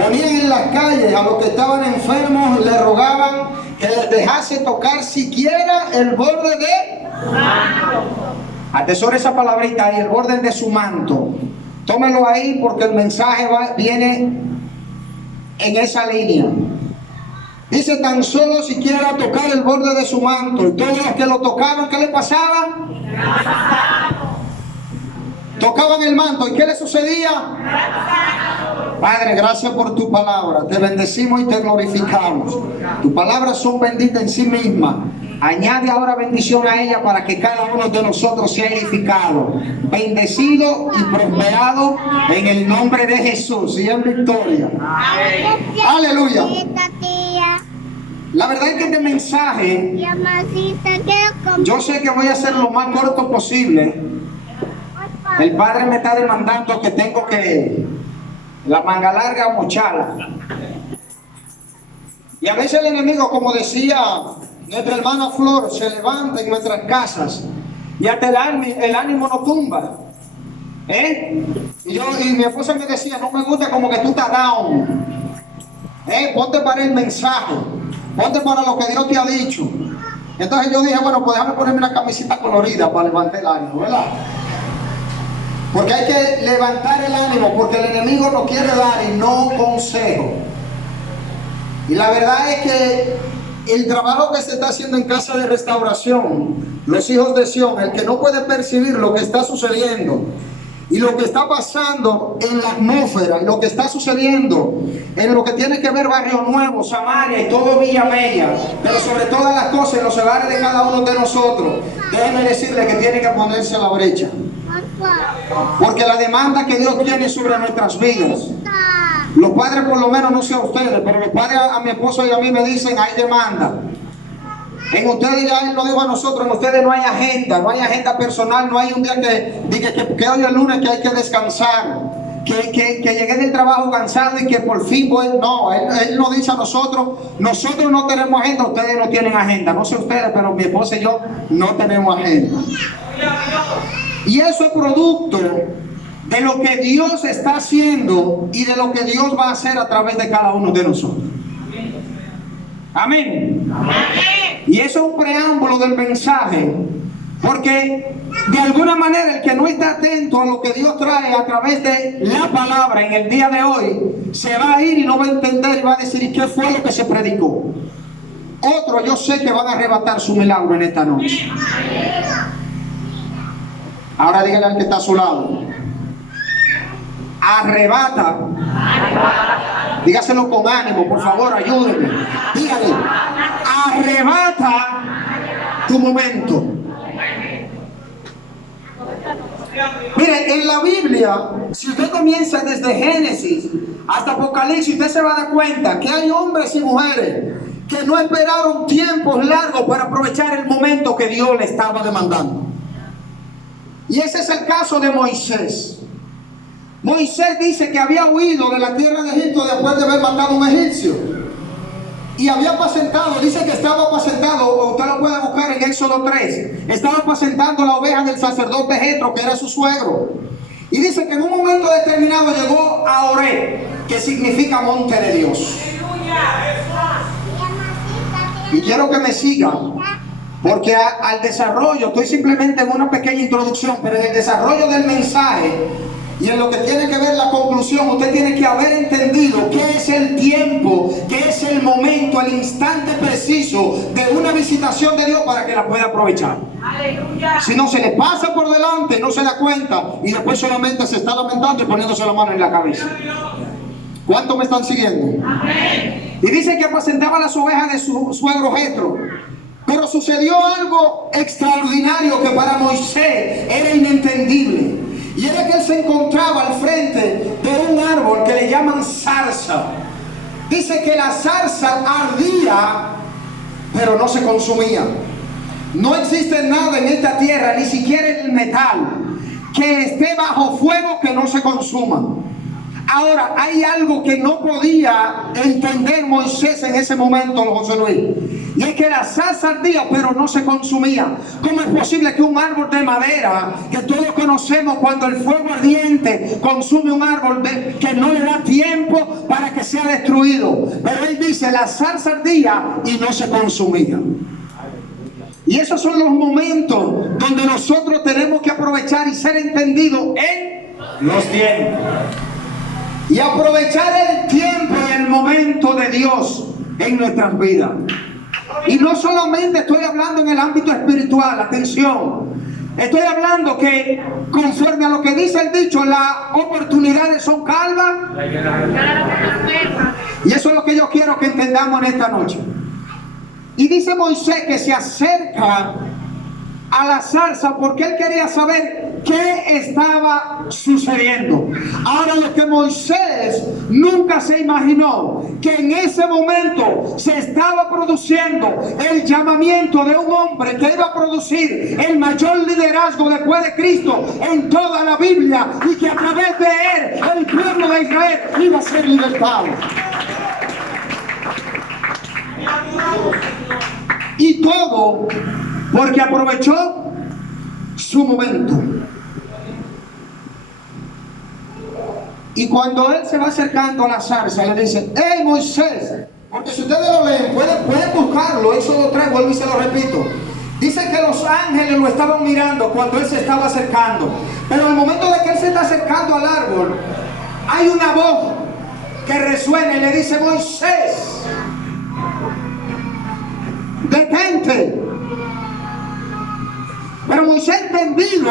Ponían en las calles a los que estaban enfermos, le rogaban que les dejase tocar siquiera el borde de su manto. Atesore esa palabrita ahí, el borde de su manto. Tómelo ahí porque el mensaje viene en esa línea. Dice, tan solo siquiera tocar el borde de su manto. Y todos los que lo tocaban, ¿qué le pasaba? Tocaban el manto. ¿Y qué le sucedía? Padre, gracias por tu palabra. Te bendecimos y te glorificamos. Tus palabras son benditas en sí mismas. Añade ahora bendición a ella para que cada uno de nosotros sea edificado, bendecido y prosperado en el nombre de Jesús y en victoria. Aleluya. La verdad es que este mensaje, yo sé que voy a hacer lo más corto posible. El Padre me está demandando que tengo que la manga larga mocharla. Y a veces el enemigo, como decía nuestra hermana Flor, se levanta en nuestras casas y hasta el ánimo nos tumba. Y mi esposa me decía, no me gusta como que tú estás down. Ponte para el mensaje, ponte para lo que Dios te ha dicho. Entonces yo dije, bueno, pues déjame ponerme una camiseta colorida para levantar el ánimo, ¿verdad? Porque hay que levantar el ánimo, porque el enemigo no quiere dar y no consejo. Y la verdad es que el trabajo que se está haciendo en Casa de Restauración, los hijos de Sion, el que no puede percibir lo que está sucediendo y lo que está pasando en la atmósfera y lo que está sucediendo en lo que tiene que ver Barrio Nuevo, Samaria y todo Villa Bella, pero sobre todas las cosas en los hogares de cada uno de nosotros, déjenme decirle que tiene que ponerse a la brecha, porque la demanda que Dios tiene sobre nuestras vidas, los padres, por lo menos no sé a ustedes, pero los padres a mi esposo y a mí me dicen, hay demanda. En ustedes, ya Él lo dijo a nosotros, en ustedes no hay agenda personal, no hay un día que diga que hoy es lunes que hay que descansar, que llegué del trabajo cansado y que por fin voy. No, él nos dice a nosotros no tenemos agenda, ustedes no tienen agenda. No sé ustedes, pero mi esposa y yo no tenemos agenda. Y eso es producto de lo que Dios está haciendo y de lo que Dios va a hacer a través de cada uno de nosotros. Amén. Amén. Y eso es un preámbulo del mensaje, porque de alguna manera el que no está atento a lo que Dios trae a través de la palabra en el día de hoy, se va a ir y no va a entender y va a decir, ¿y qué fue lo que se predicó? Otros yo sé que van a arrebatar su milagro en esta noche. Ahora dígale al que está a su lado, arrebata. Dígaselo con ánimo, por favor, ayúdenme. Dígale, arrebata tu momento. Mire, en la Biblia, si usted comienza desde Génesis hasta Apocalipsis, usted se va a dar cuenta que hay hombres y mujeres que no esperaron tiempos largos para aprovechar el momento que Dios le estaba demandando. Y ese es el caso de Moisés. Moisés dice que había huido de la tierra de Egipto después de haber matado a un egipcio. Y había apacentado, dice que estaba apacentado, usted lo puede buscar en Éxodo 3. Estaba apacentando la oveja del sacerdote Jetro, que era su suegro. Y dice que en un momento determinado llegó a Oreb, que significa monte de Dios. Y quiero que me sigan, porque al desarrollo, estoy simplemente en una pequeña introducción, pero en el desarrollo del mensaje y en lo que tiene que ver la conclusión, usted tiene que haber entendido qué es el tiempo, qué es el momento, el instante preciso de una visitación de Dios para que la pueda aprovechar. Aleluya. Si no se le pasa por delante, no se da cuenta y después solamente se está lamentando y poniéndose la mano en la cabeza. ¿Cuántos me están siguiendo? Amén. Y dice que apacentaba las ovejas de su suegro Jetro. Pero sucedió algo extraordinario que para Moisés era inentendible. Y era que él se encontraba al frente de un árbol que le llaman zarza. Dice que la zarza ardía, pero no se consumía. No existe nada en esta tierra, ni siquiera el metal, que esté bajo fuego que no se consuma. Ahora, hay algo que no podía entender Moisés en ese momento, José Luis. Y es que la zarza ardía, pero no se consumía. ¿Cómo es posible que un árbol de madera, que todos conocemos cuando el fuego ardiente consume un árbol, que no le da tiempo para que sea destruido? Pero él dice, la zarza ardía y no se consumía. Y esos son los momentos donde nosotros tenemos que aprovechar y ser entendidos en los tiempos. Y aprovechar el tiempo y el momento de Dios en nuestras vidas. Y no solamente estoy hablando en el ámbito espiritual, atención. Estoy hablando que conforme a lo que dice el dicho, las oportunidades son calvas. Y eso es lo que yo quiero que entendamos en esta noche. Y dice Moisés que se acerca a la zarza porque él quería saber qué estaba sucediendo. Ahora, lo que Moisés nunca se imaginó, que en ese momento se estaba produciendo el llamamiento de un hombre que iba a producir el mayor liderazgo después de Cristo en toda la Biblia, y que a través de él el pueblo de Israel iba a ser libertado. Y todo porque aprovechó su momento. Y cuando él se va acercando a la zarza, le dice: hey Moisés, porque si ustedes lo leen, pueden buscarlo, Éxodo 3, vuelvo y se lo repito. Dice que los ángeles lo estaban mirando cuando él se estaba acercando. Pero en el momento de que él se está acercando al árbol, hay una voz que resuena y le dice: Moisés, detente. Pero Moisés, entendido,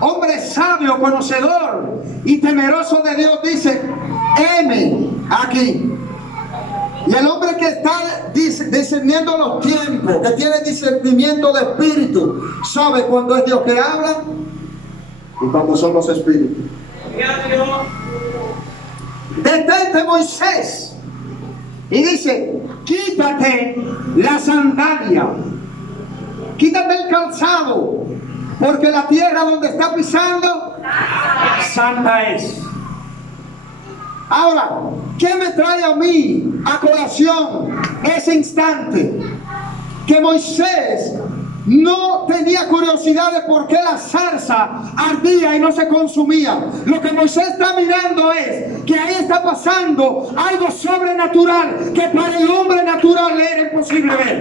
hombre sabio, conocedor y temeroso de Dios, dice: heme aquí. Y el hombre que está discerniendo los tiempos, que tiene discernimiento de espíritu, sabe cuando es Dios que habla y cuando son los espíritus. Detente, Moisés. Y dice: quítate la sandalia, quítate el calzado, porque la tierra donde está pisando santa es. Ahora, ¿qué me trae a mí a colación ese instante? Que Moisés no tenía curiosidad de por qué la zarza ardía y no se consumía. Lo que Moisés está mirando es que ahí está pasando algo sobrenatural que para el hombre natural le era imposible ver.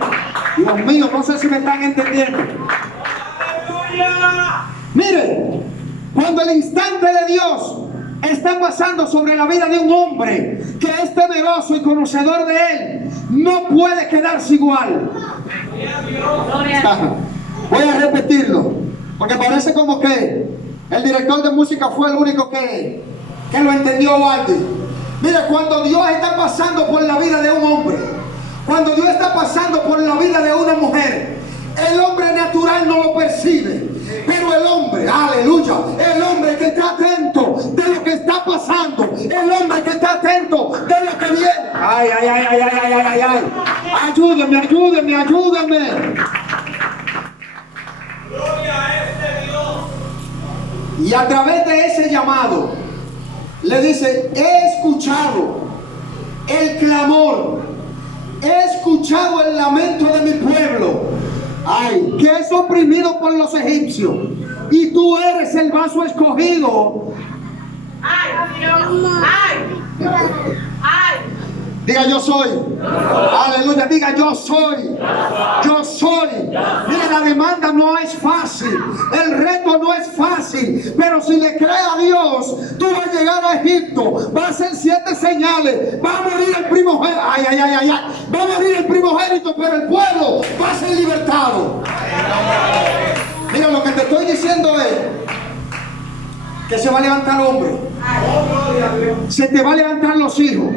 Dios mío, no sé si me están entendiendo. Mire, cuando el instante de Dios está pasando sobre la vida de un hombre que es temeroso y conocedor de él, no puede quedarse igual. Voy a repetirlo, porque parece como que el director de música fue el único que lo entendió antes. Mire, cuando Dios está pasando por la vida de un hombre, cuando Dios está pasando por la vida de una mujer, el hombre natural no lo percibe. Pero el hombre, aleluya, el hombre que está atento de lo que está pasando, el hombre que está atento de lo que viene. Ay, ay, ay, ay, ay, ay, ay, ay. Ayúdame, ayúdame, ayúdame. Gloria a este Dios. Y a través de ese llamado, le dice: he escuchado el clamor, he escuchado el lamento de mi pueblo. Ay, que es oprimido por los egipcios, y tú eres el vaso escogido. Ay, Dios. Ay. Ay. Diga: yo soy. Aleluya. Diga: yo soy. Yo soy. Mira, la demanda no es fácil, el reto no es fácil, pero si le crees a Dios, tú vas a llegar a Egipto, va a hacer 7 señales, va a morir el primogénito. Ay, ay, ay, ay, ay. Va a morir el primogénito, pero el pueblo va a ser libertado. Mira, lo que te estoy diciendo es que se va a levantar hombre, se te va a levantar los hijos,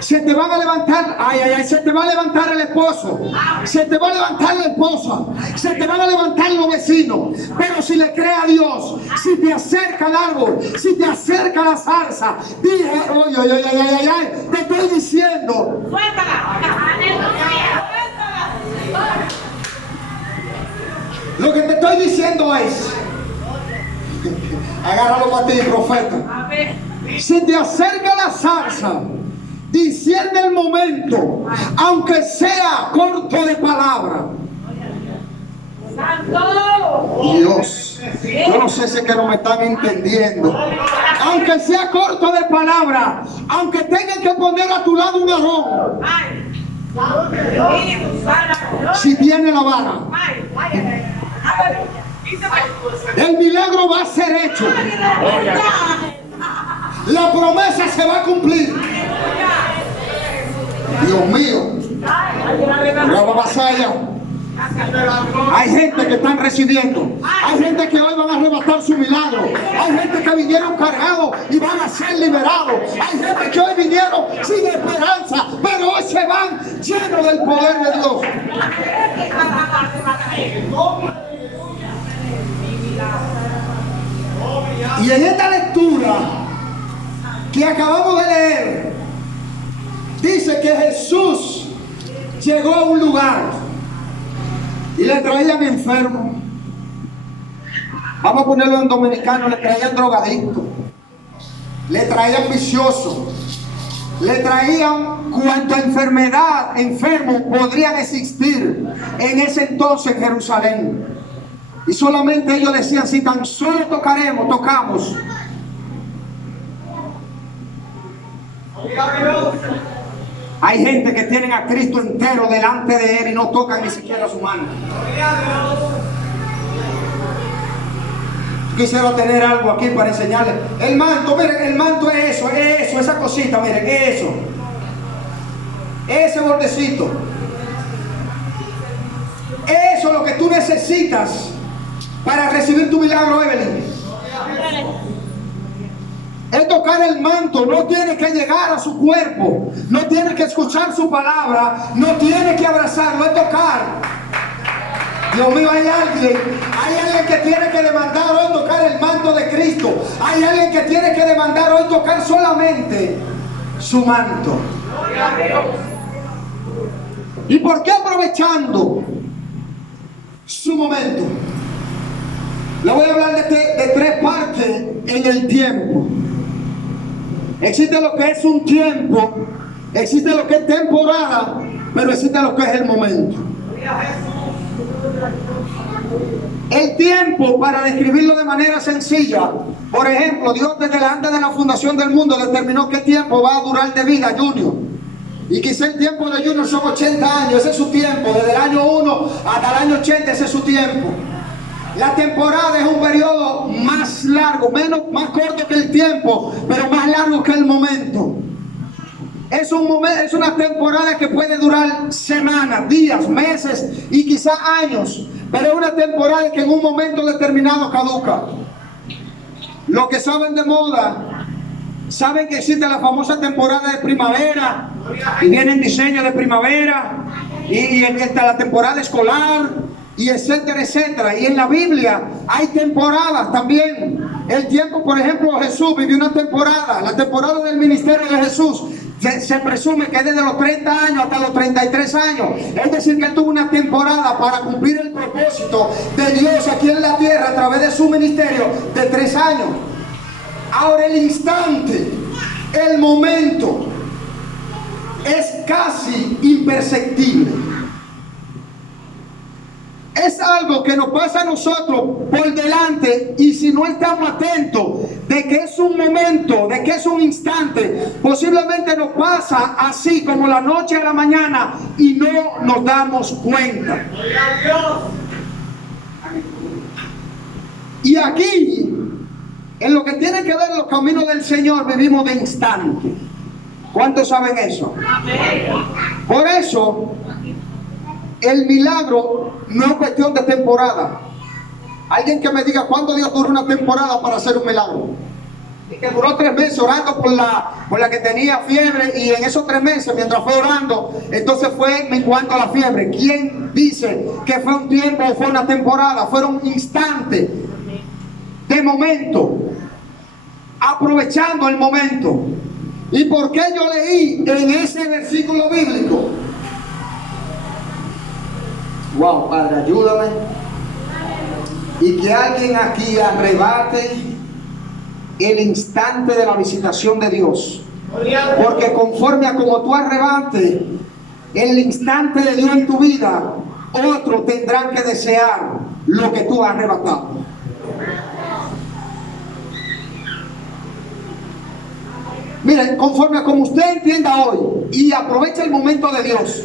se te van a levantar, ay, ay, ay, se te va a levantar el esposo, se te va a levantar la esposa, se te van a levantar los vecinos. Pero si le crees a Dios, si te acerca al árbol, si te acerca a la zarza, dije: ay, ay, ay, ay, ay, ay, te estoy diciendo, lo que te estoy diciendo es, agárralo para ti, profeta. Si te acerca la zarza, discierne el momento, aunque sea corto de palabra. Dios, yo no sé si es que no me están entendiendo. Aunque sea corto de palabra, aunque tengan que poner a tu lado un arón, si tiene la vara, el milagro va a ser hecho. La promesa se va a cumplir. Dios mío, brava vasalla. Hay gente que están recibiendo. Hay gente que hoy van a arrebatar su milagro. Hay gente que vinieron cargados y van a ser liberados. Hay gente que hoy vinieron sin esperanza, pero hoy se van llenos del poder de Dios. Y en esta lectura que acabamos de leer, dice que Jesús llegó a un lugar y le traían enfermos. Vamos a ponerlo en dominicano, le traían drogadictos, le traían viciosos, le traían cuanta enfermedad, enfermos podrían existir en ese entonces en Jerusalén. Y solamente ellos decían, si tan solo tocamos. Hay gente que tienen a Cristo entero delante de Él y no tocan ni siquiera su mano. Quisiera tener algo aquí para enseñarles. El manto, miren, el manto es eso, esa cosita, miren, eso. Ese bordecito. Eso es lo que tú necesitas para recibir tu milagro, Evelyn. Es tocar el manto, no tiene que llegar a su cuerpo, no tiene que escuchar su palabra, no tiene que abrazarlo, es tocar. Dios mío, hay alguien que tiene que demandar hoy tocar el manto de Cristo. Hay alguien que tiene que demandar hoy tocar solamente su manto. ¿Y por qué aprovechando su momento? Le voy a hablar de tres partes en el tiempo. Existe lo que es un tiempo, existe lo que es temporada, pero existe lo que es el momento. El tiempo, para describirlo de manera sencilla, por ejemplo, Dios desde antes de la fundación del mundo determinó qué tiempo va a durar de vida Junior. Y quizá el tiempo de Junior son 80 años, ese es su tiempo, desde el año 1 hasta el año 80, ese es su tiempo. La temporada es un periodo más largo, más corto que el tiempo, pero más largo que el momento. Es una temporada que puede durar semanas, días, meses y quizá años, pero es una temporada que en un momento determinado caduca. Los que saben de moda saben que existe la famosa temporada de primavera y vienen diseños de primavera y está la temporada escolar, y etcétera, etcétera. Y en la Biblia hay temporadas también. El tiempo, por ejemplo, Jesús vivió una temporada, la temporada del ministerio de Jesús. Se presume que desde los 30 años hasta los 33 años. Es decir, que él tuvo una temporada para cumplir el propósito de Dios aquí en la tierra a través de su ministerio de 3 años. Ahora el instante, el momento, es casi imperceptible. Es algo que nos pasa a nosotros por delante, y si no estamos atentos de que es un momento, de que es un instante, posiblemente nos pasa así como la noche a la mañana y no nos damos cuenta. Y aquí, en lo que tiene que ver los caminos del Señor, vivimos de instante. ¿Cuántos saben eso? Por eso el milagro no es cuestión de temporada. Alguien que me diga cuándo Dios duró una temporada para hacer un milagro. Y que duró 3 meses orando por la que tenía fiebre, y en esos 3 meses, mientras fue orando, entonces fue menguando la fiebre. ¿Quién dice que fue un tiempo o fue una temporada? Fueron instantes de momento, aprovechando el momento. ¿Y por qué yo leí en ese versículo bíblico? Wow, Padre, ayúdame. Y que alguien aquí arrebate el instante de la visitación de Dios. Porque conforme a como tú arrebates el instante de Dios en tu vida, otros tendrán que desear lo que tú has arrebatado. Miren, conforme a como usted entienda hoy y aproveche el momento de Dios,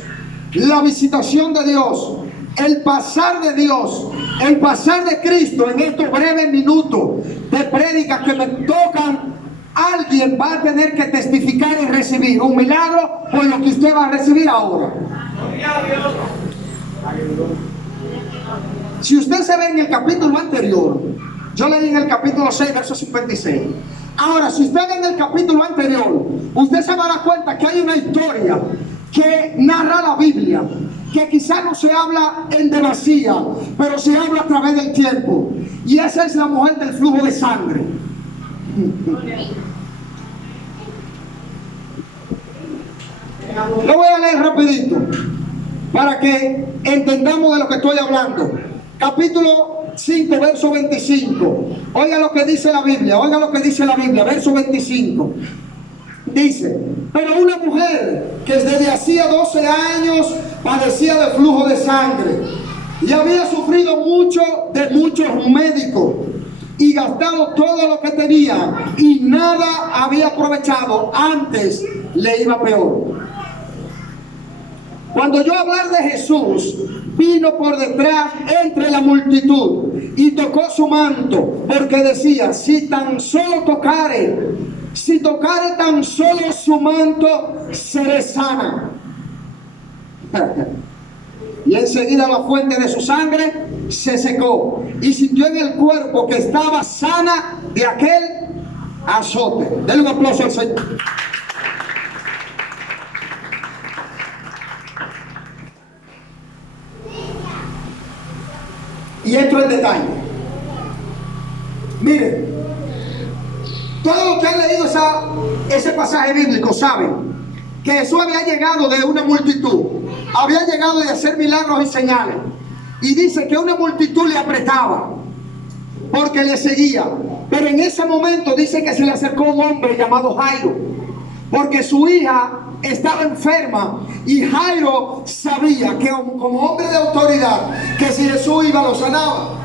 la visitación de Dios, el pasar de Dios, el pasar de Cristo en estos breves minutos de prédicas que me tocan, alguien va a tener que testificar y recibir un milagro por lo que usted va a recibir ahora. Si usted se ve en el capítulo anterior, yo leí en el capítulo 6, verso 56. Ahora, si usted ve en el capítulo anterior, usted se va a dar cuenta que hay una historia que narra la Biblia, que quizás no se habla en demasía, pero se habla a través del tiempo. Y esa es la mujer del flujo de sangre. Lo voy a leer rapidito para que entendamos de lo que estoy hablando. Capítulo 5, verso 25. Oiga lo que dice la Biblia, oiga lo que dice la Biblia, verso 25. Dice: pero una mujer que desde hacía 12 años padecía de flujo de sangre y había sufrido mucho de muchos médicos y gastado todo lo que tenía y nada había aprovechado, antes le iba peor. Cuando yo hablar de Jesús, vino por detrás entre la multitud y tocó su manto, porque decía: si tan solo tocare tan solo su manto, seré sana. Y enseguida la fuente de su sangre se secó y sintió en el cuerpo que estaba sana de aquel azote. Denle un aplauso al Señor. Y entro en detalle. Miren, todos los que han leído ese pasaje bíblico saben que Jesús había llegado de una multitud, había llegado de hacer milagros y señales, y dice que una multitud le apretaba porque le seguía. Pero en ese momento dice que se le acercó un hombre llamado Jairo, porque su hija estaba enferma, y Jairo sabía que como hombre de autoridad, que si Jesús iba lo sanaba.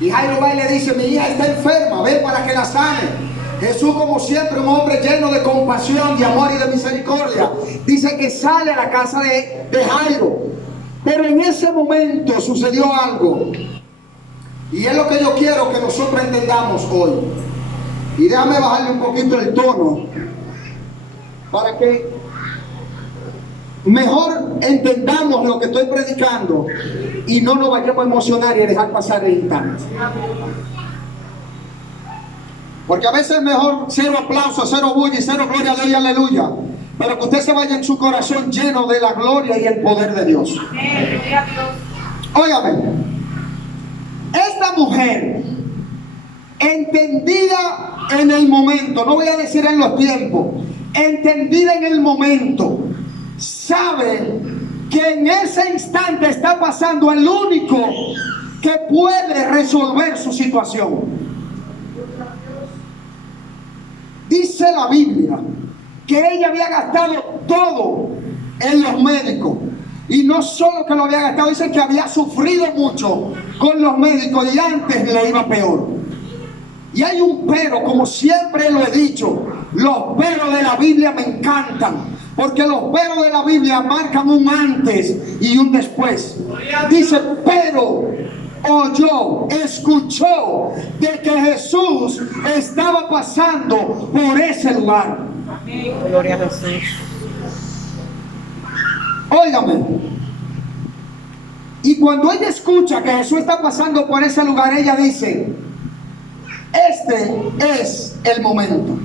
Y Jairo va y le dice: mi hija está enferma, ven para que la sane. Jesús, como siempre, un hombre lleno de compasión, de amor y de misericordia, dice que sale a la casa de Jairo. Pero en ese momento sucedió algo, y es lo que yo quiero que nosotros entendamos hoy. Y déjame bajarle un poquito el tono para que mejor entendamos lo que estoy predicando y no nos vayamos a emocionar y a dejar pasar el instante. Porque a veces es mejor cero aplauso, cero bulla y cero gloria a Dios y aleluya, pero que usted se vaya en su corazón lleno de la gloria y el poder de Dios. Óigame, esta mujer, entendida en el momento, no voy a decir en los tiempos, entendida en el momento, sabe que en ese instante está pasando el único que puede resolver su situación. Dice la Biblia que ella había gastado todo en los médicos, y no solo que lo había gastado, dice que había sufrido mucho con los médicos y antes le iba peor. Y hay un pero, como siempre lo he dicho, los peros de la Biblia me encantan, porque los peros de la Biblia marcan un antes y un después. Dice: pero oyó, escuchó de que Jesús estaba pasando por ese lugar. Amén. Gloria a Jesús. Óigame, y cuando ella escucha que Jesús está pasando por ese lugar, ella dice: este es el momento.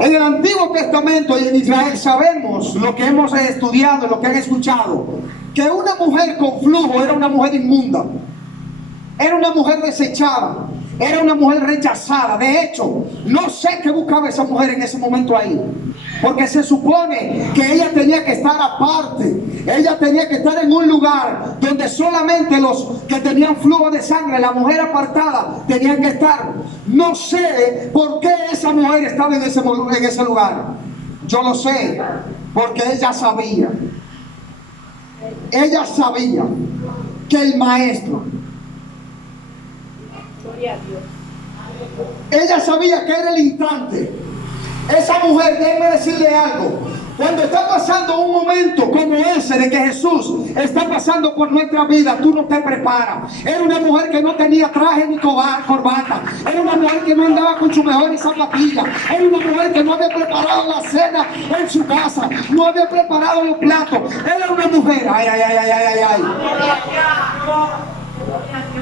En el Antiguo Testamento y en Israel sabemos lo que hemos estudiado, lo que han escuchado, que una mujer con flujo era una mujer inmunda, era una mujer desechada, era una mujer rechazada. De hecho, no sé qué buscaba esa mujer en ese momento ahí, porque se supone que ella tenía que estar aparte, ella tenía que estar en un lugar donde solamente los que tenían flujo de sangre, la mujer apartada, tenían que estar. No sé por qué esa mujer estaba en ese lugar. Yo lo sé, porque ella sabía. Ella sabía que el maestro, ella sabía que era el instante. Esa mujer, déjeme decirle algo. Cuando está pasando un momento como ese de que Jesús está pasando por nuestra vida, tú no te preparas. Era una mujer que no tenía traje ni corbata. Era una mujer que no andaba con su mejor zapatilla. Era una mujer que no había preparado la cena en su casa. No había preparado los platos. Era una mujer. Ay, ay, ay, ay, ay, ay.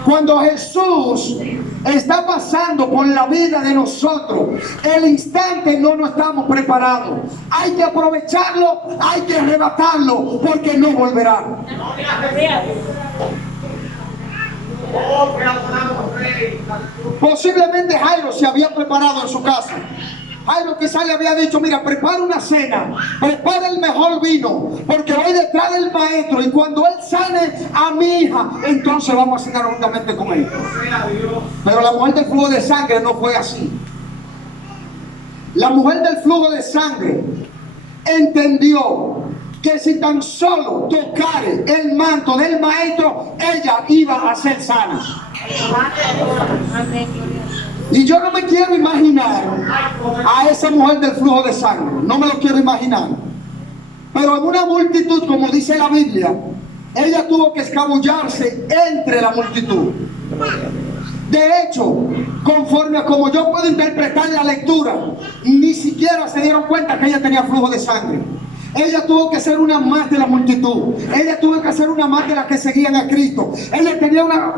Cuando Jesús está pasando por la vida de nosotros, el instante no nos estamos preparados. Hay que aprovecharlo, hay que arrebatarlo, porque no volverá. Posiblemente Jairo se había preparado en su casa. Jairo quizás le había dicho: mira, prepara una cena, prepara el mejor vino, porque voy detrás del maestro, y cuando él sane a mi hija, entonces vamos a cenar juntamente con él. Pero la mujer del flujo de sangre no fue así. La mujer del flujo de sangre entendió que si tan solo tocare el manto del maestro, ella iba a ser sana. Y yo no me quiero imaginar a esa mujer del flujo de sangre. No me lo quiero imaginar. Pero en una multitud, como dice la Biblia, ella tuvo que escabullarse entre la multitud. De hecho, conforme a como yo puedo interpretar la lectura, ni siquiera se dieron cuenta que ella tenía flujo de sangre. Ella tuvo que ser una más de la multitud. Ella tuvo que ser una más de las que seguían a Cristo. Ella tenía una...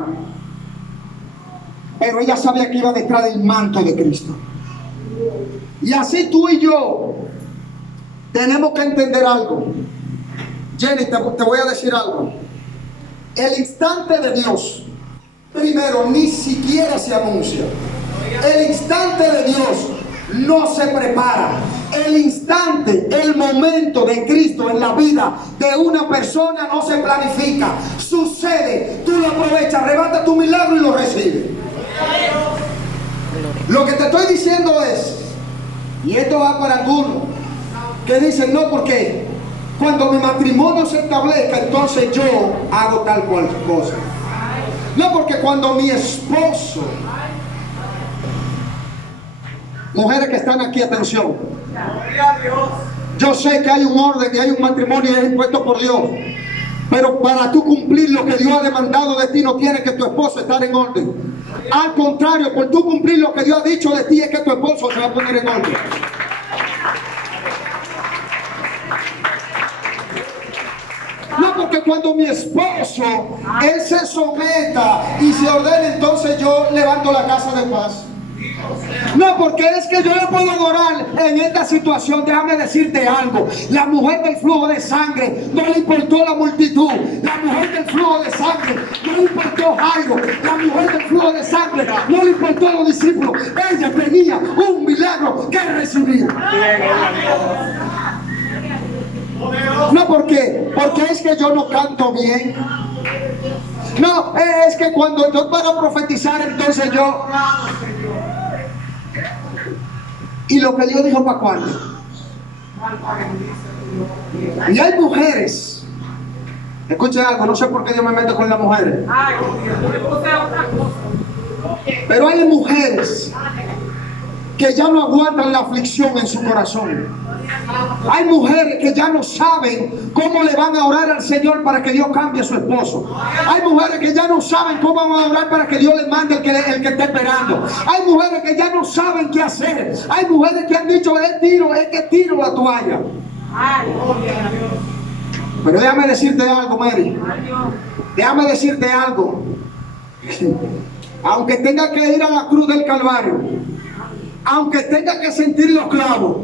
Pero ella sabía que iba detrás del manto de Cristo. Y así tú y yo tenemos que entender algo. Jenny, te voy a decir algo. El instante de Dios, primero, ni siquiera se anuncia. El instante de Dios no se prepara. El instante, el momento de Cristo en la vida de una persona no se planifica. Sucede, tú lo aprovechas, arrebata tu milagro y lo recibes. Lo que te estoy diciendo es, y esto va para algunos que dicen: no, porque cuando mi matrimonio se establezca, entonces yo hago tal cual cosa. No, porque cuando mi esposo... Mujeres que están aquí, atención. Yo sé que hay un orden y hay un matrimonio y es impuesto por Dios. Pero para tú cumplir lo que Dios ha demandado de ti, no tiene que tu esposo estar en orden. Al contrario, por tú cumplir lo que Dios ha dicho de ti, es que tu esposo se va a poner en orden. No, porque cuando mi esposo, él se someta y se ordena, entonces yo levanto la casa de paz. No, porque es que yo no puedo adorar en esta situación. Déjame decirte algo. La mujer del flujo de sangre no le importó la multitud. La mujer del flujo de sangre no le importó Jairo. La mujer del flujo de sangre no le importó a los discípulos. Ella tenía un milagro que recibir. No, porque es que yo no canto bien. No, es que cuando yo puedo profetizar, entonces yo... ¿Y lo que Dios dijo para cuándo? Y hay mujeres, escuchen algo, no sé por qué Dios me mete con las mujeres, pero hay mujeres que ya no aguantan la aflicción en su corazón. Hay mujeres que ya no saben cómo le van a orar al Señor para que Dios cambie a su esposo. Hay mujeres que ya no saben cómo van a orar para que Dios le mande el que está esperando. Hay mujeres que ya no saben qué hacer. Hay mujeres que han dicho: es que tiro la toalla. Pero déjame decirte algo, Mary. Déjame decirte algo. Aunque tenga que ir a la cruz del Calvario, aunque tenga que sentir los clavos,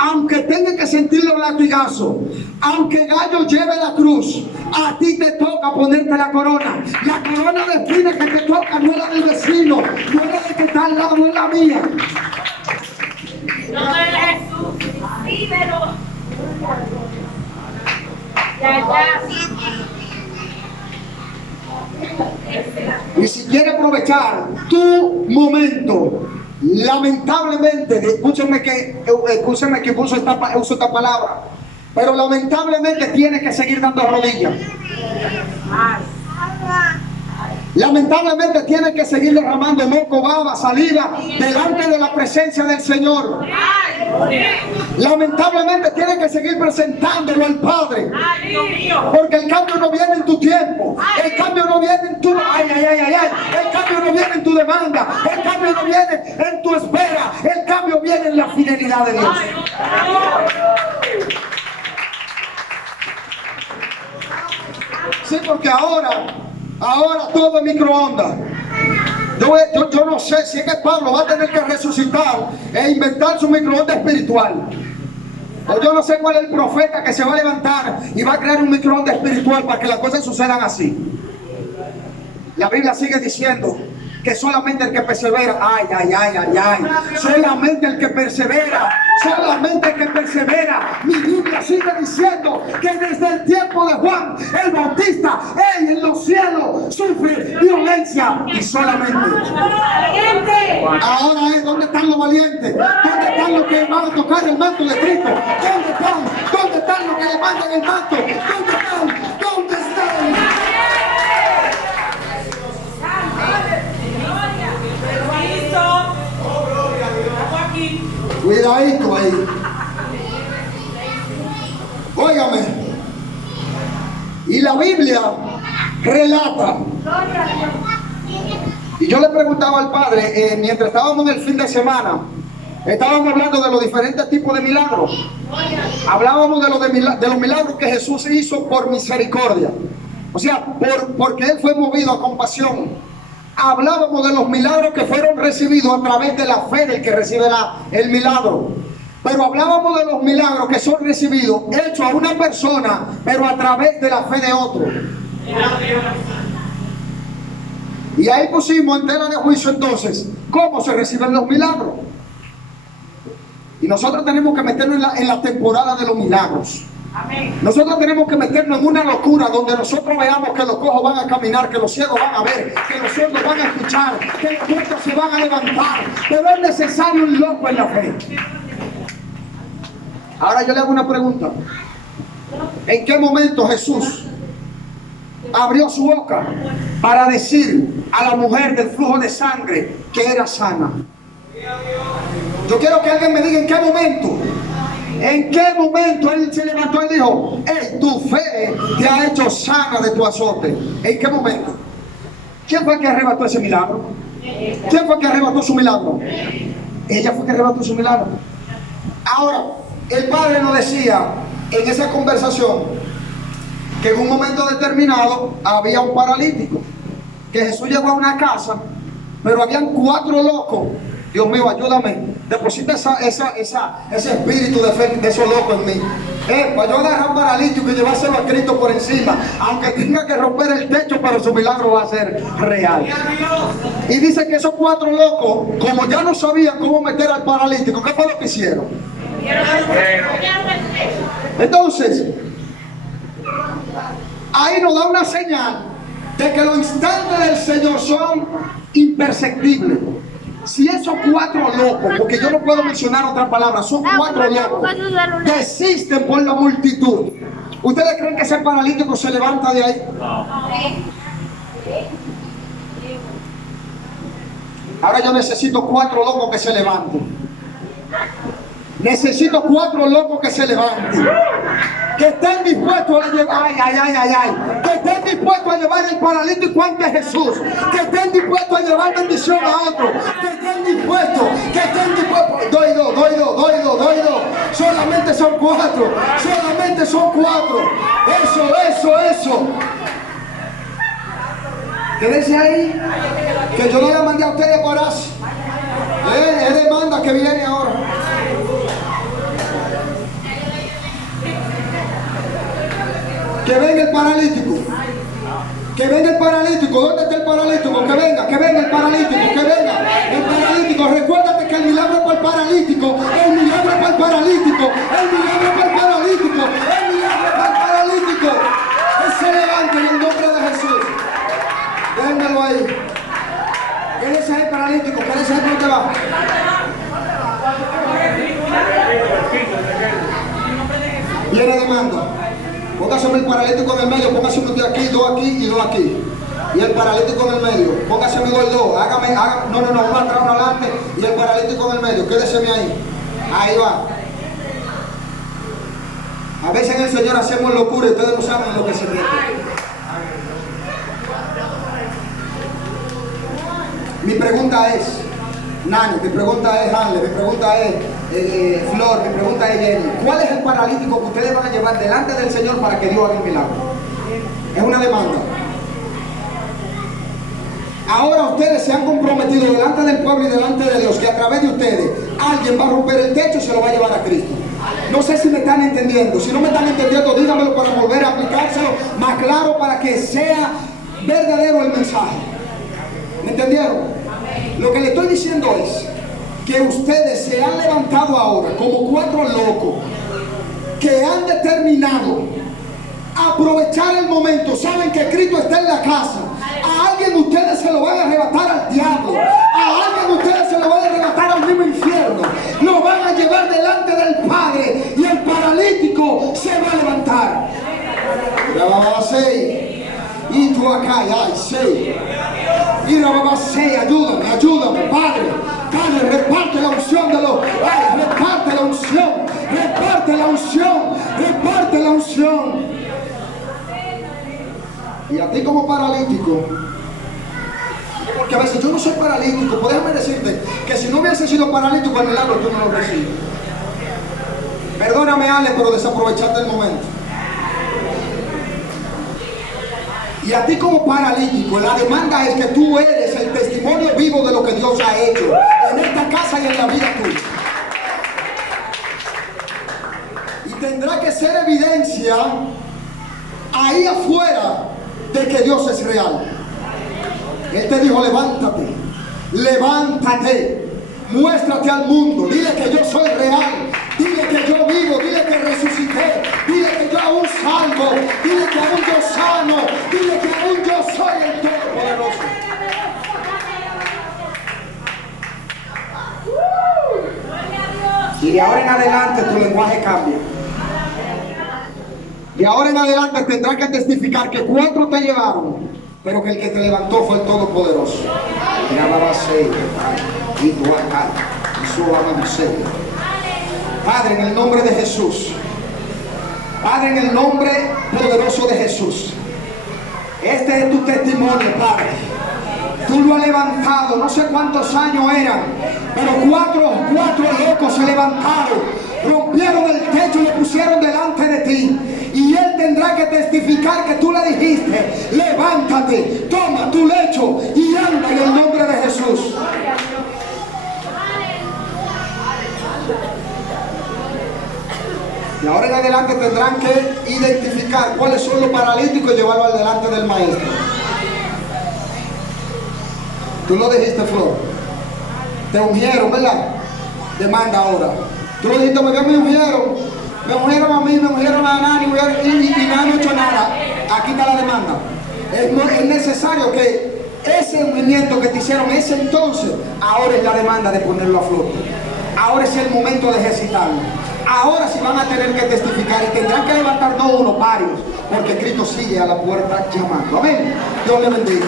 aunque tenga que sentir los latigazos, aunque Gallo lleve la cruz, a ti te toca ponerte la corona. La corona de espinas que te toca no es la del vecino, no es la del que está al lado, no es la mía. No es Jesús, sí, pero... Y si quieres aprovechar tu momento lamentablemente, escúchenme que uso esta palabra, pero lamentablemente tiene que seguir dando rodillas. Lamentablemente tiene que seguir derramando moco, baba, saliva delante de la presencia del Señor. Lamentablemente tiene que seguir presentándolo al Padre, porque el cambio no viene en tu tiempo, el cambio no viene en tu el cambio no viene en tu demanda, el cambio no viene en tu espera, el cambio viene en la fidelidad de Dios. Sí, porque ahora todo es microondas. Yo no sé si es que Pablo va a tener que resucitar e inventar su microondas espiritual. O yo no sé cuál es el profeta que se va a levantar y va a crear un microondas espiritual para que las cosas sucedan así. La Biblia sigue diciendo que solamente el que persevera, solamente el que persevera, mi Biblia sigue diciendo que desde el tiempo de Juan el Bautista, él en los cielos sufre violencia y solamente. Ahora es, ¿dónde están los valientes? ¿Dónde están los que van a tocar el manto de Cristo? ¿Dónde están los que levantan el manto? ¿Dónde están? Cuidadito ahí. Óigame. Y la Biblia relata. Y yo le preguntaba al Padre, mientras estábamos en el fin de semana, estábamos hablando de los diferentes tipos de milagros. Hablábamos de los milagros que Jesús hizo por misericordia. O sea, porque Él fue movido a compasión. Hablábamos de los milagros que fueron recibidos a través de la fe del que recibe el milagro. Pero hablábamos de los milagros que son recibidos, hechos a una persona, pero a través de la fe de otro. Y ahí pusimos en tela de juicio entonces cómo se reciben los milagros. Y nosotros tenemos que meternos en la temporada de los milagros. Nosotros tenemos que meternos en una locura donde nosotros veamos que los cojos van a caminar, que los ciegos van a ver, que los sordos van a escuchar, que los muertos se van a levantar. Pero es necesario un loco en la fe. Ahora yo le hago una pregunta. ¿En qué momento Jesús abrió su boca para decir a la mujer del flujo de sangre que era sana? Yo quiero que alguien me diga en qué momento. ¿En qué momento él se levantó y dijo: hey, tu fe te ha hecho sana de tu azote? ¿En qué momento? ¿Quién fue el que arrebató ese milagro? ¿Quién fue el que arrebató su milagro? Ella fue el que arrebató su milagro. Ahora, el Padre nos decía en esa conversación que en un momento determinado había un paralítico, que Jesús llegó a una casa, pero habían 4 locos. Dios mío, ayúdame, deposita ese espíritu de fe de esos locos en mí. Para yo agarrar un paralítico y llevárselo a Cristo por encima, aunque tenga que romper el techo, pero su milagro va a ser real. Y dice que esos 4 locos, como ya no sabían cómo meter al paralítico, ¿qué fue lo que hicieron? Entonces, ahí nos da una señal de que los instantes del Señor son imperceptibles. Si esos 4 locos, porque yo no puedo mencionar otra palabra, son 4 locos, desisten por la multitud, ¿ustedes creen que ese paralítico se levanta de ahí? Ahora yo necesito 4 locos que se levanten. Necesito 4 locos que se levanten, que estén dispuestos a llevar, que estén dispuestos a llevar el paralítico ante Jesús, que estén dispuestos a llevar bendición a otro, que estén dispuestos, doy dos, solamente son 4, eso. Quédense ahí, que yo no le mandé a ustedes por así. Es demanda que viene ahora. Que venga el paralítico. Que venga el paralítico. ¿Dónde está el paralítico? Que venga el paralítico. Que venga el paralítico. Recuérdate que el milagro es para el paralítico. El milagro es para el paralítico. El milagro es para el paralítico. El milagro es para el paralítico. Que se levante en el nombre de Jesús. Déjenmelo ahí. Quédese ahí, paralítico. Quédese ahí, ¿dónde va? Viene de mando. Póngase el paralítico en el medio, póngase usted aquí, dos aquí y dos aquí. Y el paralítico en el medio, póngase dos y dos. Hágame, no, uno atrás, uno adelante y el paralítico en el medio. Quédeseme ahí. Ahí va. A veces en el Señor hacemos locura y ustedes no saben lo que se siente. Mi pregunta es, Nani, mi pregunta es Hanle, mi pregunta es Flor, mi pregunta es Jenny. ¿Cuál es el paralítico que ustedes van a llevar delante del Señor para que Dios haga un milagro? Es una demanda. Ahora ustedes se han comprometido delante del pueblo y delante de Dios que a través de ustedes alguien va a romper el techo y se lo va a llevar a Cristo. No sé si me están entendiendo. Si no me están entendiendo, díganmelo para volver a aplicárselo más claro para que sea verdadero el mensaje. ¿Me entendieron? Lo que le estoy diciendo es que ustedes se han levantado ahora como cuatro locos que han determinado aprovechar el momento. Saben que Cristo está en la casa. A alguien ustedes se lo van a arrebatar al diablo. A alguien ustedes se lo van a arrebatar al mismo infierno. Lo van a llevar delante del Padre y el paralítico se va a levantar. Y tú acá, ay, sí. Y ayúdame, ayúdame, Padre. Padre, reparte la unción de los. Ay, reparte la unción, reparte la unción, reparte la unción. Y a ti como paralítico, porque a veces yo no soy paralítico, pues déjame decirte que si no hubiese sido paralítico el milagro tú no lo recibes. Perdóname, Ale, pero desaprovechaste el momento. Y a ti como paralítico, la demanda es que tú eres el testimonio vivo de lo que Dios ha hecho en esta casa y en la vida tuya. Y tendrá que ser evidencia ahí afuera de que Dios es real. Él te dijo, levántate, levántate, muéstrate al mundo, dile que yo soy real, dile que yo vivo, dile que resucité, dile que yo aún salvo, dile que aún yo sano, dile que aún yo soy el Todopoderoso. Y de ahora en adelante tu lenguaje cambia. De ahora en adelante tendrás que testificar que cuatro te llevaron, pero que el que te levantó fue el Todopoderoso. Y tú acá, Padre, en el nombre de Jesús, Padre, en el nombre poderoso de Jesús, este es tu testimonio, Padre. Tú lo has levantado, no sé cuántos años eran, pero cuatro locos se levantaron, rompieron el techo y lo pusieron delante de ti. Y él tendrá que testificar que tú le dijiste, levántate, toma tu lecho y anda en el nombre de Jesús. Y ahora en adelante tendrán que identificar cuáles son los paralíticos y llevarlo al delante del maestro. Tú lo dijiste, Flor. Te ungieron, ¿verdad? Demanda ahora. Tú lo dijiste, me ungieron. Me ungieron a mí, me ungieron a Nani y nadie no ha hecho nada. Aquí está la demanda. Es necesario que ese ungimiento que te hicieron ese entonces, ahora es la demanda de ponerlo a flote. Ahora es el momento de ejercitarlo. Ahora sí van a tener que testificar y tendrán que levantar no uno, varios, porque Cristo sigue a la puerta llamando. Amén. Dios le bendiga.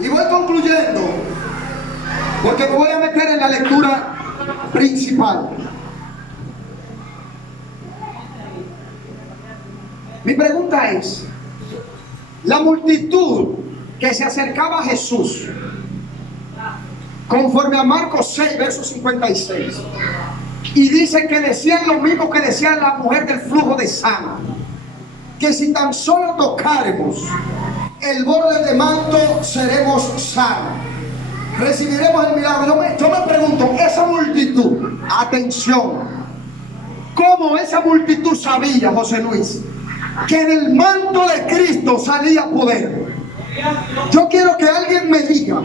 Y voy concluyendo, porque me voy a meter en la lectura principal. Mi pregunta es, la multitud que se acercaba a Jesús, conforme a Marcos 6, verso 56, y dice que decían lo mismo que decía la mujer del flujo de sangre, que si tan solo tocáremos el borde de manto seremos sanos, recibiremos el milagro. Yo me pregunto, esa multitud, atención, ¿cómo esa multitud sabía, José Luis, que del manto de Cristo salía poder? Yo quiero que alguien me diga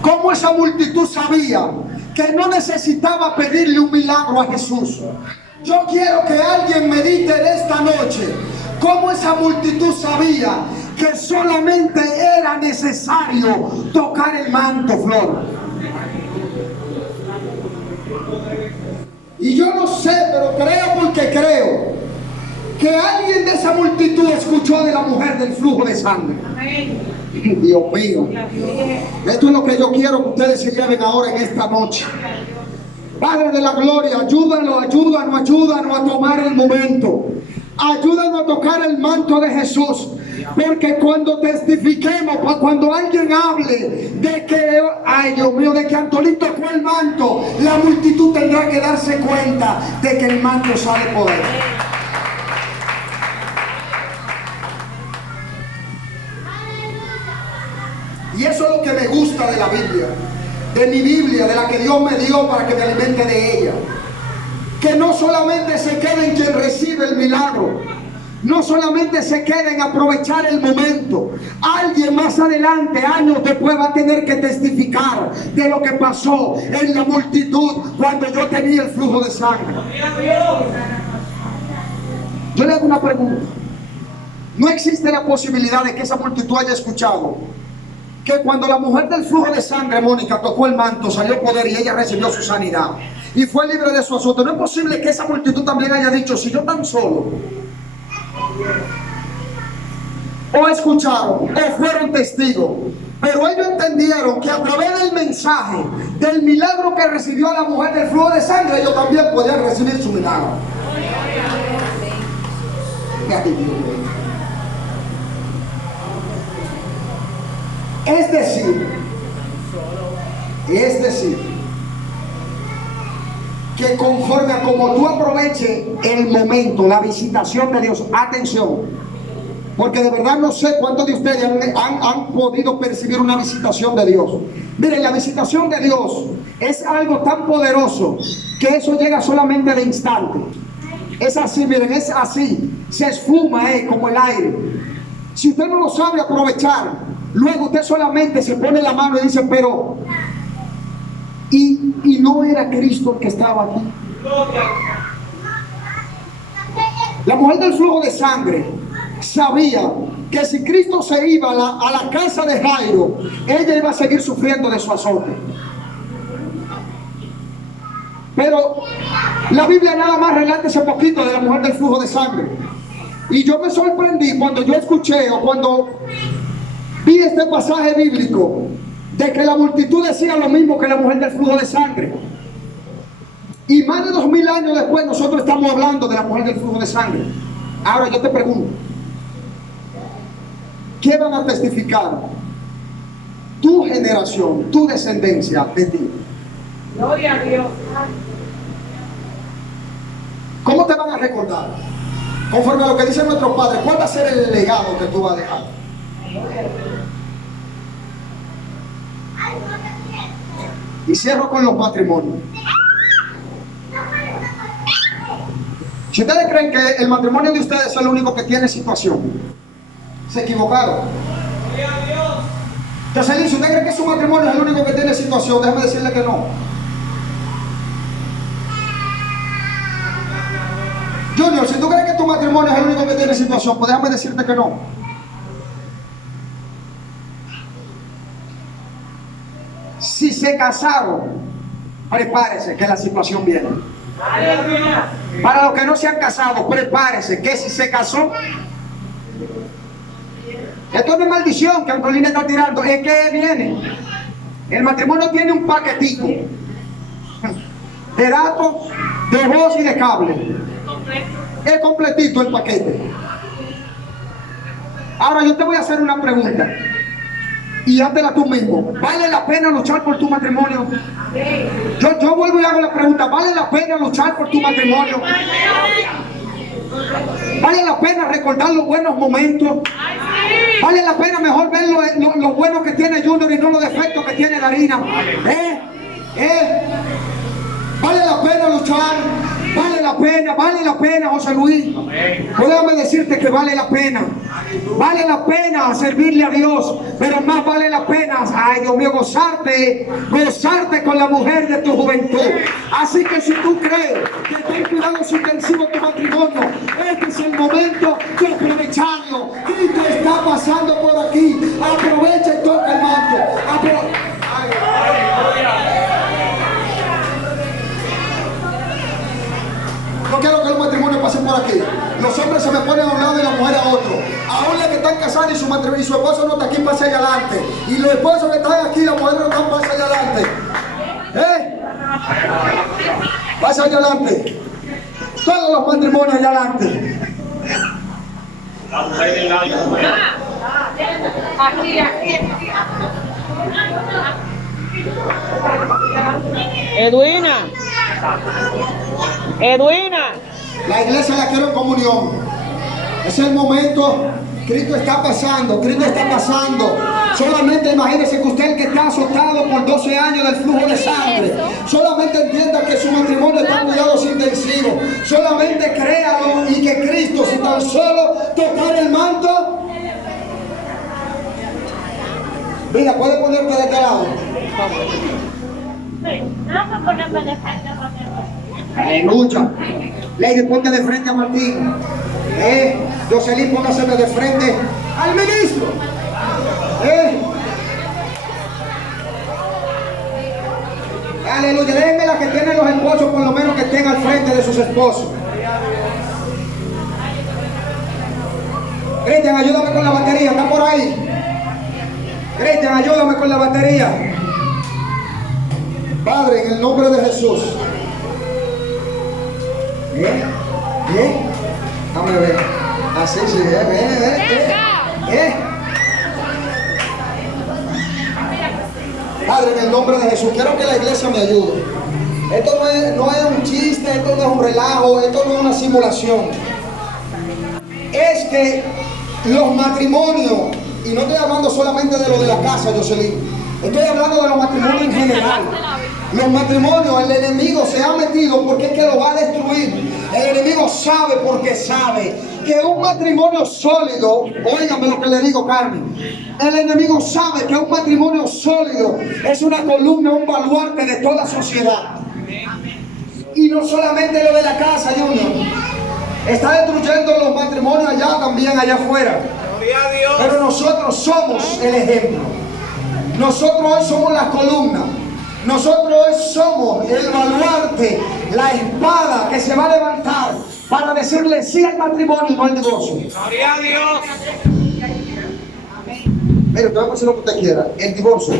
cómo esa multitud sabía que no necesitaba pedirle un milagro a Jesús. Yo quiero que alguien medite en esta noche ¿Cómo esa multitud sabía que solamente era necesario tocar el manto, Flor? Y yo no sé, pero creo porque creo que alguien de esa multitud escuchó de la mujer del flujo de sangre. Dios mío, esto es lo que yo quiero que ustedes se lleven ahora en esta noche. Padre de la gloria, ayúdanos a tomar el momento. Ayúdanos a tocar el manto de Jesús. Porque cuando testifiquemos, cuando alguien hable de que, ay Dios mío, de que Antolín tocó el manto, la multitud tendrá que darse cuenta de que el manto sabe poder. Y eso es lo que me gusta de la Biblia, de mi Biblia, de la que Dios me dio para que me alimente de ella. Que no solamente se quede en quien recibe el milagro, no solamente se quede en aprovechar el momento. Alguien más adelante, años después, va a tener que testificar de lo que pasó en la multitud cuando yo tenía el flujo de sangre. Yo le hago una pregunta. ¿No existe la posibilidad de que esa multitud haya escuchado que cuando la mujer del flujo de sangre, Mónica, tocó el manto, salió poder y ella recibió su sanidad y fue libre de su azote? ¿No es posible que esa multitud también haya dicho, si yo tan solo, o escucharon, o fueron testigos, pero ellos entendieron que a través del mensaje, del milagro que recibió la mujer del flujo de sangre, ellos también podían recibir su milagro? Es decir, que conforme a como tú aproveches el momento, la visitación de Dios, atención, porque de verdad no sé cuántos de ustedes han podido percibir una visitación de Dios. Miren, la visitación de Dios es algo tan poderoso que eso llega solamente de instante. Es así, miren, es así, se esfuma como el aire. Si usted no lo sabe aprovechar, luego usted solamente se pone la mano y dice, pero y no era Cristo el que estaba aquí. La mujer del flujo de sangre sabía que si Cristo se iba a la casa de Jairo, ella iba a seguir sufriendo de su azote. Pero la Biblia nada más relata ese poquito de la mujer del flujo de sangre. Y yo me sorprendí cuando yo escuché o cuando vi este pasaje bíblico de que la multitud decía lo mismo que la mujer del flujo de sangre. Y más de 2000 años después nosotros estamos hablando de la mujer del flujo de sangre. Ahora yo te pregunto, ¿qué van a testificar tu generación, tu descendencia de ti? Gloria a Dios. ¿Cómo te van a recordar? Conforme a lo que dice nuestro Padre, ¿cuál va a ser el legado que tú vas a dejar? Y cierro con los matrimonios. Si ustedes creen que el matrimonio de ustedes es el único que tiene situación, se equivocaron. Jocelyn, si usted cree que su matrimonio es el único que tiene situación, déjame decirle que no. Junior, si tú crees que tu matrimonio es el único que tiene situación, pues déjame decirte que no. Si se casaron, prepárese que la situación viene. Para los que no se han casado, prepárese que si se casó, esto no es maldición que Antolín está tirando, es que viene. El matrimonio tiene un paquetito de datos, de voz y de cable. Es completito el paquete. Ahora yo te voy a hacer una pregunta y háztela tú mismo. ¿Vale la pena luchar por tu matrimonio? Yo vuelvo y hago la pregunta. ¿Vale la pena luchar por tu matrimonio? ¿Vale la pena recordar los buenos momentos? ¿Vale la pena mejor ver lo bueno que tiene Junior y no los defectos que tiene Darina? ¿Vale la pena luchar? Vale la pena, José Luis. Pues déjame decirte que vale la pena. Vale la pena servirle a Dios, pero más vale la pena, ay Dios mío, gozarte con la mujer de tu juventud. Así que si tú crees que está en cuidados intensivos tu matrimonio, este es el momento de matrimonio. Cristo está pasando por aquí. Aprovecha y toca el manto. No quiero que los matrimonios pasen por aquí. Los hombres se me ponen a un lado y la mujer a otro. Aún las que están casadas y su esposo no está aquí, pasa allá adelante. Y los esposos que están aquí, la mujer no están, pasa allá adelante. Pasa allá adelante. Todos los matrimonios allá adelante. Aquí. Edwina. La iglesia la quiero en comunión. Es el momento. Cristo está pasando. Solamente imagínese que usted, que está azotado por 12 años del flujo de sangre, solamente entienda que su matrimonio está en cuidados intensivos. Solamente créalo y que Cristo, si tan solo tocar el manto. Mira, puede ponerte de este lado. Aleluya. Lady, ponte de frente a Martín. Jocelyn, póngaseme de frente al ministro. Aleluya. Déjenme la que tienen los esposos, por lo menos que estén al frente de sus esposos. Cristian, ayúdame con la batería. ¿Está por ahí? Cristian, ayúdame con la batería. Padre, en el nombre de Jesús. Dame ver. Así sí, Padre, en el nombre de Jesús, quiero que la iglesia me ayude. Esto no es un chiste, esto no es un relajo, esto no es una simulación. Es que los matrimonios, y no estoy hablando solamente de lo de la casa, Jocelyn, estoy hablando de los matrimonios en general. Los matrimonios, el enemigo se ha metido porque es que lo va a destruir. El enemigo sabe, porque sabe que un matrimonio sólido, óigame lo que le digo, Carmen, el enemigo sabe que un matrimonio sólido es una columna, un baluarte de toda sociedad. Y no solamente lo de la casa, Junior, está destruyendo los matrimonios allá, también allá afuera. Pero nosotros somos el ejemplo. Nosotros hoy somos la columna. Nosotros hoy somos el baluarte, la espada que se va a levantar para decirle sí al matrimonio y no al divorcio. Gloria a Dios. Mire, te voy a decir lo que usted quiera. El divorcio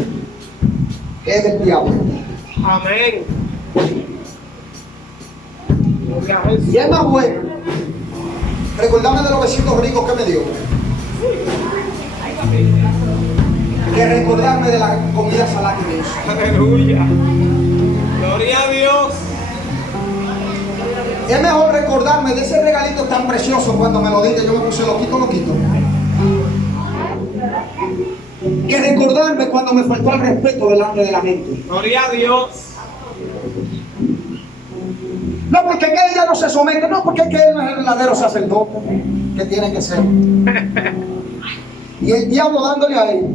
es del diablo. Amén. Y es más bueno recordarme de los besitos ricos que me dio que recordarme de la comida salada que me hizo. Aleluya. Gloria a Dios. Es mejor recordarme de ese regalito tan precioso cuando me lo diste, yo me puse loquito, que recordarme cuando me faltó el respeto delante de la gente. Gloria a Dios. No, porque que ella no se somete, no, porque que él no es el verdadero sacerdote que tiene que ser. Y el diablo dándole a él.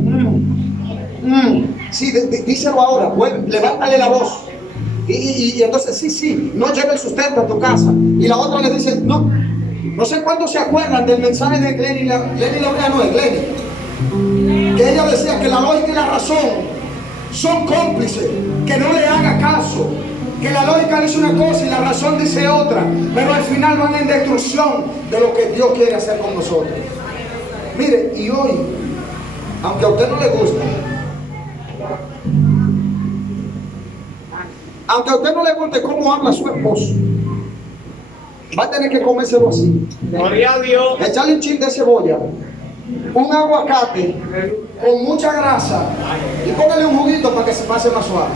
Sí, díselo ahora, levántale la voz. Y entonces, sí, no lleva el sustento a tu casa. Y la otra le dice, no sé cuántos se acuerdan del mensaje de Glenny Laurea, no es Glenny, que ella decía que la lógica y la razón son cómplices, que no le haga caso, que la lógica dice una cosa y la razón dice otra, pero al final van en destrucción de lo que Dios quiere hacer con nosotros. Mire, y hoy, aunque a usted no le guste, aunque a usted no le guste cómo habla su esposo, va a tener que comérselo así. Gloria a Dios. Echarle un chin de cebolla, un aguacate con mucha grasa y póngale un juguito para que se pase más suave.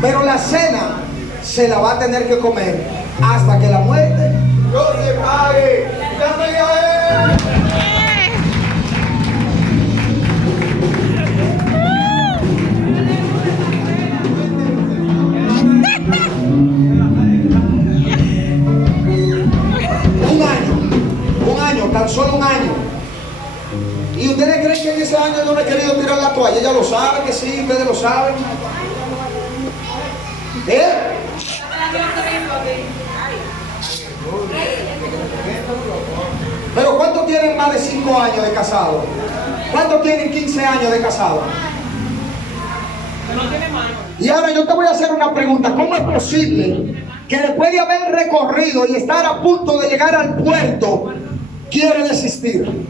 Pero la cena se la va a tener que comer hasta que la muerte Dios le pague. Dame a él. Un año, tan solo un año. ¿Y ustedes creen que en ese año yo no he querido tirar la toalla? Ella lo sabe que sí, ustedes lo saben. más de 5 años de casado? ¿Cuántos tienen 15 años de casado? Que no tiene mano. Y ahora yo te voy a hacer una pregunta. ¿Cómo es posible que después de haber recorrido y estar a punto de llegar al puerto, quiere desistir?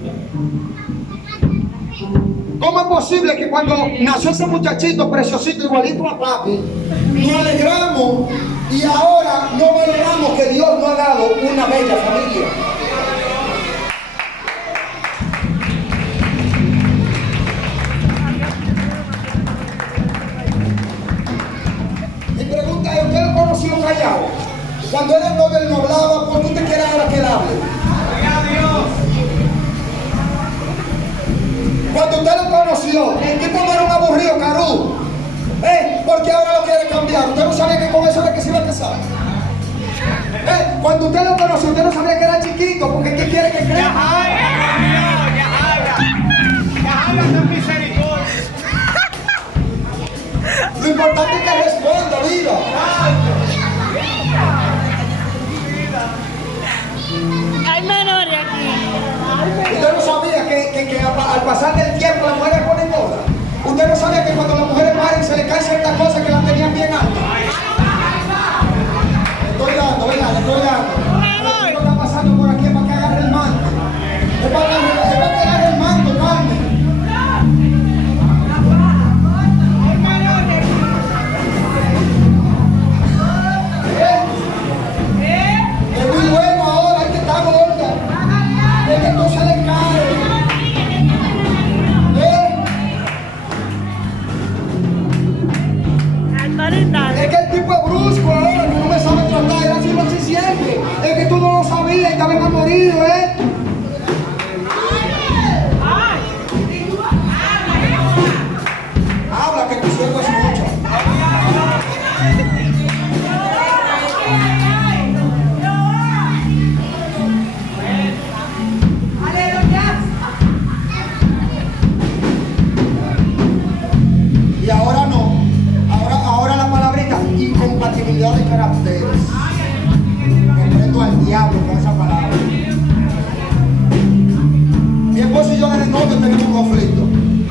¿Cómo es posible que cuando nació ese muchachito preciosito, igualito a papi, nos alegramos y ahora no valoramos que Dios nos ha dado una bella familia? Mi pregunta es, ¿usted lo conoció callado? Cuando era novio él no hablaba, ¿por qué usted quiere ahora que él hable? Gloria a Dios. Cuando usted lo conoció, el tipo no era un aburrido carú. Porque ahora lo quiere cambiar. Usted no sabía que con eso era que se iba a casar. Cuando usted lo conoció, usted no sabía que era chiquito, porque ¿qué quiere que Ya crea? habla, ya habla con misericordia. Lo importante es que responda, viva. Hay menores aquí. Usted no sabía que al pasar del tiempo las mujeres ponen gorda. Usted no sabía que cuando las mujeres paren se les caen ciertas cosas que las tenían bien altas. Estoy dando, venga, le estoy dando. Lo que está pasando por aquí es para que agarre el manto. Es para que agarre el manto, Carmen. Es muy bueno ahora, es que está gorda. Es que esto se le cae. Es que el tipo es brusco ahora, que no me sabe tratar, era así lo hace siempre. Es que tú no lo sabías y te habían morido, Habla que tu siervo escucha. Y ahora no. Ahora la palabrita, incompatibilidad de caracteres. Me prendo al diablo con esa palabra. Mi esposo y yo desde novio tenemos un conflicto.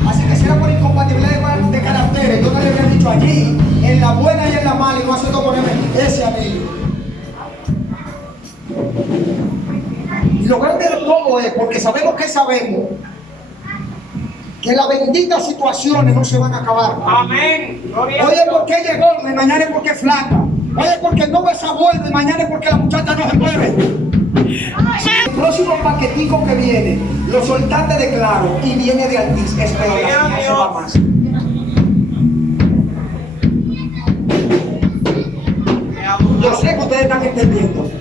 Así que si era por incompatibilidad de caracteres, yo no le había dicho allí, en la buena y en la mala, y no acepto ponerme ese anillo. Y lo grande de todo es, porque sabemos, que las benditas situaciones no se van a acabar. Amén. Gloria a Oye, Dios. ¿por qué llegó? Y mañana es porque es flaca. Oye, porque no ves abuelo y mañana es porque la muchacha no se mueve. El próximo paquetico que viene, lo soltaste de Claro y viene de Altiz, es peor, ya se va más. Yo sé que ustedes están entendiendo.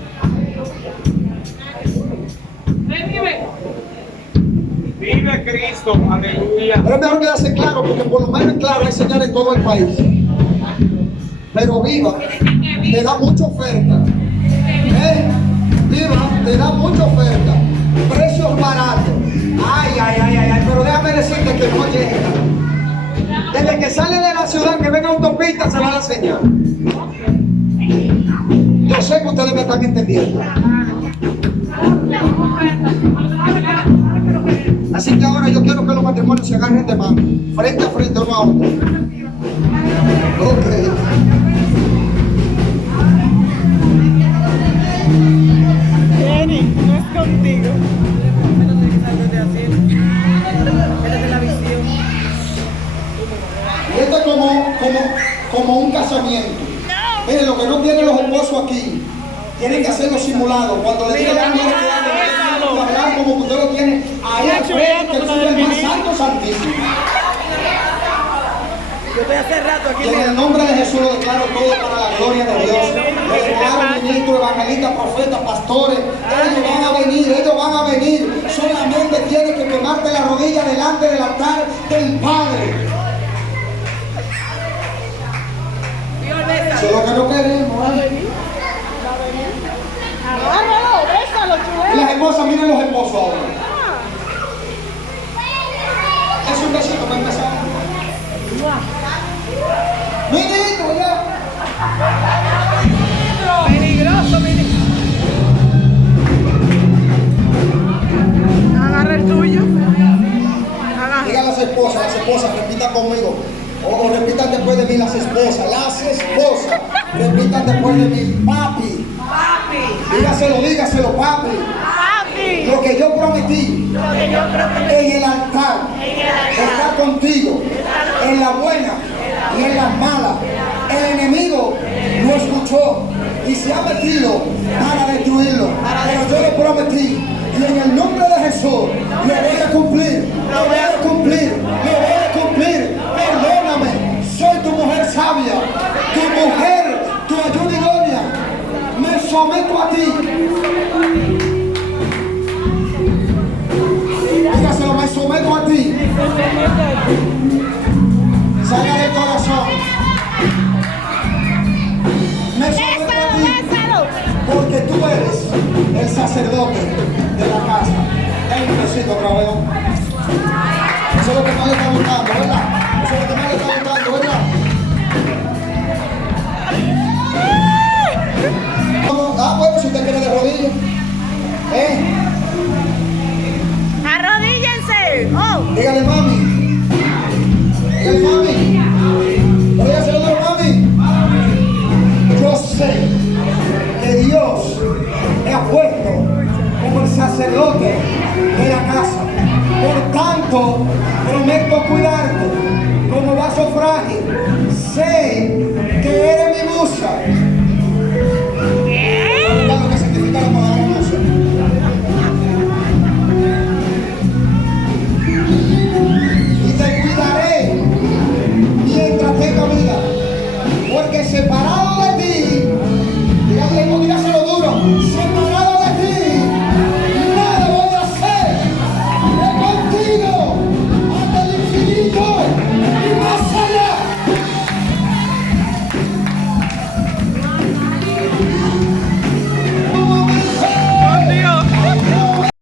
Vive Cristo. Aleluya. Pero es mejor quedarse claro, porque por lo menos en Claro hay señales en todo el país. Pero Viva te da mucha oferta. Viva te da mucha oferta. Precios baratos. Ay, pero déjame decirte que no llega. Desde que sale de la ciudad, que venga autopista, se va a la señal. Yo sé que ustedes me están entendiendo. Así que ahora yo quiero que los matrimonios se agarren de mano, frente a frente uno a otro. Ok. Jenny, no es contigo. Y esto es como un casamiento. Miren, lo que no tienen los esposos aquí, tienen que hacerlo simulado. Cuando le digan a la mujer que hablar como que usted lo tiene ahí al frente, que es el más santo santísimo. Yo estoy hace rato aquí. Y en el nombre de Jesús lo declaro todo para la gloria de Dios. Los declaro ministros, evangelistas, profetas, pastores. Ellos van a venir. Solamente tienes que quemarte la rodilla delante del altar del Padre. Eso es lo que no queremos. Agárralo, bésalo, Y las esposas, miren los esposos ahora. Es un besito para empezar. Ministro, ya. Peligroso, agarra el repitan después de mí las esposas. Repitan después de mí, papi. Dígaselo, papi. Papi. Lo que yo prometí en el altar está contigo, en la buena y en las malas. El enemigo lo escuchó y se ha metido para destruirlo. Pero yo lo prometí y en el nombre de Jesús lo voy a cumplir. Perdóname, soy tu mujer sabia, tu ayuda idónea. Me someto a ti. Dígaselo, me someto a ti. Salga del corazón. Me someto a ti. Porque tú eres el sacerdote de la casa. Dale un besito otra vez. Eso es lo que más le está gustando, ¿verdad? Bueno, si usted quiere de rodillas. Arrodíllense. Oh. Dígale, mami. Voy a hacerlo, mami. Yo sé que Dios me ha puesto como el sacerdote de la casa. Por tanto, prometo cuidar